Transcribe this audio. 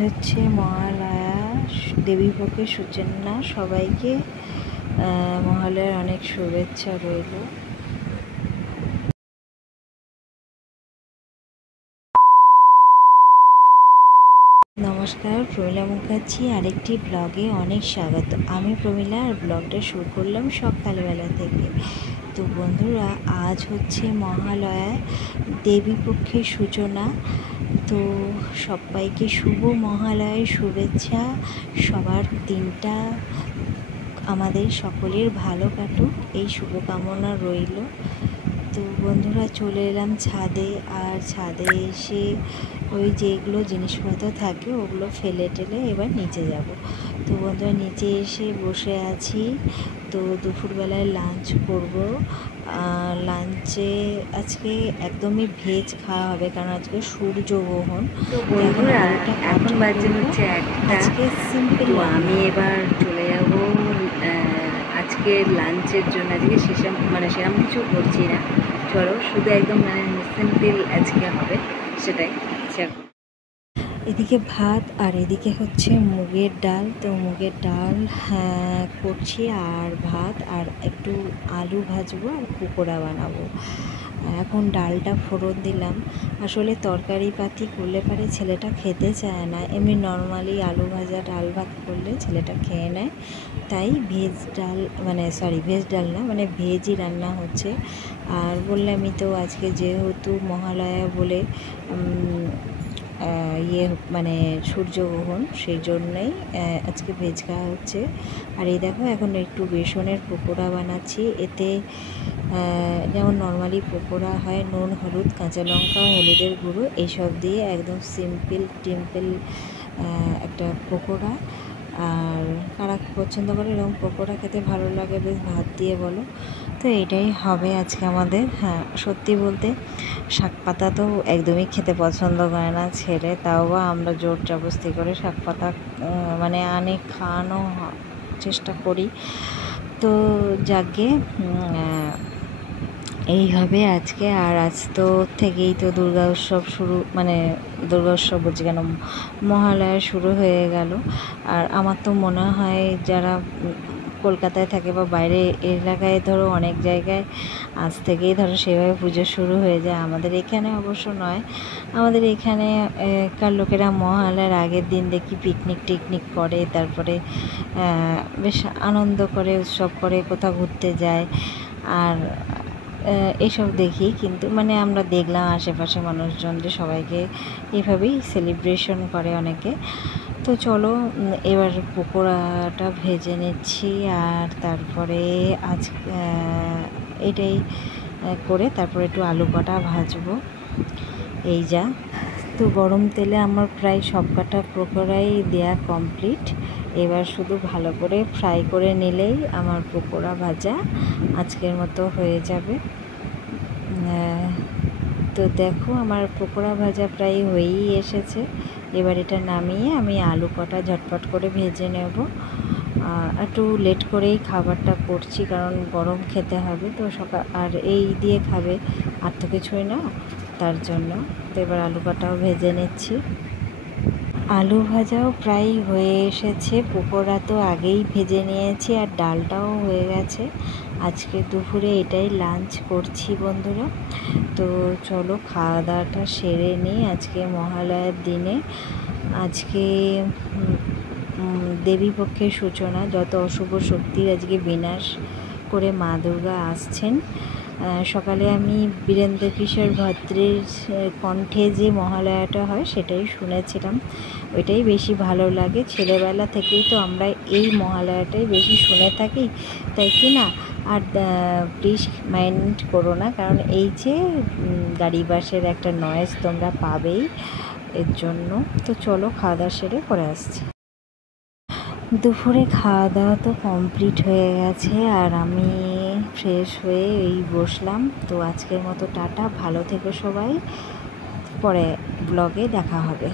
হচ্ছে মহালয়া, দেবীপক্ষের সূচনা। সবাইকে মহালয়ার অনেক শুভেচ্ছা রইল। নমস্কার, প্রমিলা মুখার্জি আরেকটি ব্লগে অনেক স্বাগত। আমি প্রমিলা আর ব্লগটা শুরু করলাম সকালবেলা থেকে। তো বন্ধুরা, আজ হচ্ছে মহালয়া, দেবীপক্ষের সূচনা। তো সবাইকে শুভ মহালয়ার শুভেচ্ছা। সবার দিনটা আমাদের সকলের ভালো কাটুক, এই শুভকামনা রইল। তো বন্ধুরা, চলে এলাম ছাদে। আর ছাদে এসে ওই যেগুলো জিনিসপত্র থাকে ওগুলো ফেলে টেলে এবার নিচে যাব। তো বন্ধুরা, নিচে এসে বসে আছি। তো দুপুরবেলায় লাঞ্চ করব। লাঞ্চে আজকে একদমই ভেজ খাওয়া হবে, কারণ আজকে সূর্যগ্রহণ। তো বন্ধুরা, এখন বাজে হচ্ছে আজকে সিম্পল। আমি এবার চলে যাব আজকে লাঞ্চের জন্য। আজকে সেরকম কিছু করছি না, চলো শুধু একদম সিম্পল আজকে হবে, সেটাই। এদিকে ভাত আর এদিকে হচ্ছে মুগের ডাল। তো মুগের ডাল করছি, আর ভাত, আর একটু আলু ভাজবো আর পকোড়া বানাবো। এখন ডালটা ফোড়ন দিলাম। আসলে তরকারি পাতি করলে পারে ছেলেটা খেতে চায় না, এমনি নর্মালি আলু ভাজা ডাল ভাত করলে ছেলেটা খেয়ে নেয়। তাই ভেজ ডাল, ভেজ ডাল না, ভেজই রান্না হচ্ছে। আর বললামই তো, আজকে যেহেতু মহালয়া বলে সূর্যগ্রহণ, সেই জন্যই আজকে ভেজ খাওয়া হচ্ছে। আর এই দেখো, এখন একটু বেসনের পকোড়া বানাচ্ছি। এতে যেমন নর্মালি পকোড়া হয়, নুন, হলুদ, কাঁচা লঙ্কা, হলুদের গুঁড়ো এইসব দিয়ে একদম টিম্পল একটা পকোড়া। আর কারা পছন্দ করে এরকম পকোড়া খেতে, ভালো লাগে বেশ ভাত দিয়ে বলো। তো এটাই হবে আজকে আমাদের। হ্যাঁ, সত্যি বলতে শাক পাতা তো একদমই খেতে পছন্দ করে না ছেলে, তাও বা আমরা জোর জবরদস্তি করে শাক পাতা আনে খাওয়ানো চেষ্টা করি। তো যাকে এইভাবে আজকে। আর আজ তো থেকেই তো দুর্গা উৎসব শুরু, দুর্গা উৎসব বলছি কেন, মহালয়া শুরু হয়ে গেল। আর আমার তো মনে হয় যারা কলকাতায় থাকে বা বাইরে এলাকায়, ধরো অনেক জায়গায় আজ থেকেই ধরো সেভাবে পুজো শুরু হয়ে যায়। আমাদের এখানে অবশ্য নয়, আমাদের এখানে কার লোকেরা মহালয়ার আগের দিন দেখি পিকনিক করে, তারপরে বেশ আনন্দ করে, উৎসব করে, কোথাও ঘুরতে যায়। আর এসব দেখি, কিন্তু আমরা দেখলাম আশেপাশে মানুষজনদের সবাইকে এভাবেই সেলিব্রেশন করে অনেকে। তো চলো এবার পকোড়াটা ভেজে নিচ্ছি, আর তারপরে আজ এটাই করে তারপরে একটু আলু কটা ভাজবো। এই যা। তো গরম তেলে আমার প্রায় সব কটা পকোড়াই দেয়া কমপ্লিট। এবার শুধু ভালো করে ফ্রাই করে নিলেই আমার পকোড়া ভাজা আজকের মতো হয়ে যাবে। তো দেখো, আমার পকোড়া ভাজা প্রায় হয়েই এসেছে। এবার এটা নামিয়ে আমি আলু কটা ঝটপট করে ভেজে নেব। একটু লেট করেই খাবারটা করছি, কারণ গরম খেতে হবে তো আর এই দিয়ে খাবে, আর তো কিছুই না, তার জন্য। তো এবার আলু কটাও ভেজে নিচ্ছি। আলু ভাজাও প্রায় হয়ে এসেছে, পকোড়া তো আগেই ভেজে নিয়েছি, আর ডালটাও হয়ে গেছে। আজকে দুপুরে এটাই লাঞ্চ করছি বন্ধুরা। তো চলো খাওয়া দাওয়াটা সেরে নিই। আজকে মহালয়ার দিনে, আজকে দেবীপক্ষের সূচনা, যত অশুভ শক্তির আজকে বিনাশ করে মা দুর্গা আসছেন। সকালে আমি বীরেন্দ্র কিশোর ভদ্রের কণ্ঠে যে মহালয়াটা হয় সেটাই শুনেছিলাম, ওইটাই বেশি ভালো লাগে। ছেলেবেলা থেকেই তো আমরা এই মহালয়াটাই বেশি শুনে থাকি, তাই কি না? আর প্লিজ মাইন্ড করো না, কারণ এই যে গাড়ি বাসের একটা নয়েজ তোমরা পাবেই, এর জন্য। তো চলো খাওয়া দাওয়া সেরে করে আসছি। দুপুরে খাওয়া দাওয়া তো কমপ্লিট হয়ে গেছে, আর আমি ফ্রেশ হয়ে এই বসলাম। তো আজকের মতো টাটা, ভালো থেকো সবাই, পরে ব্লগে দেখা হবে।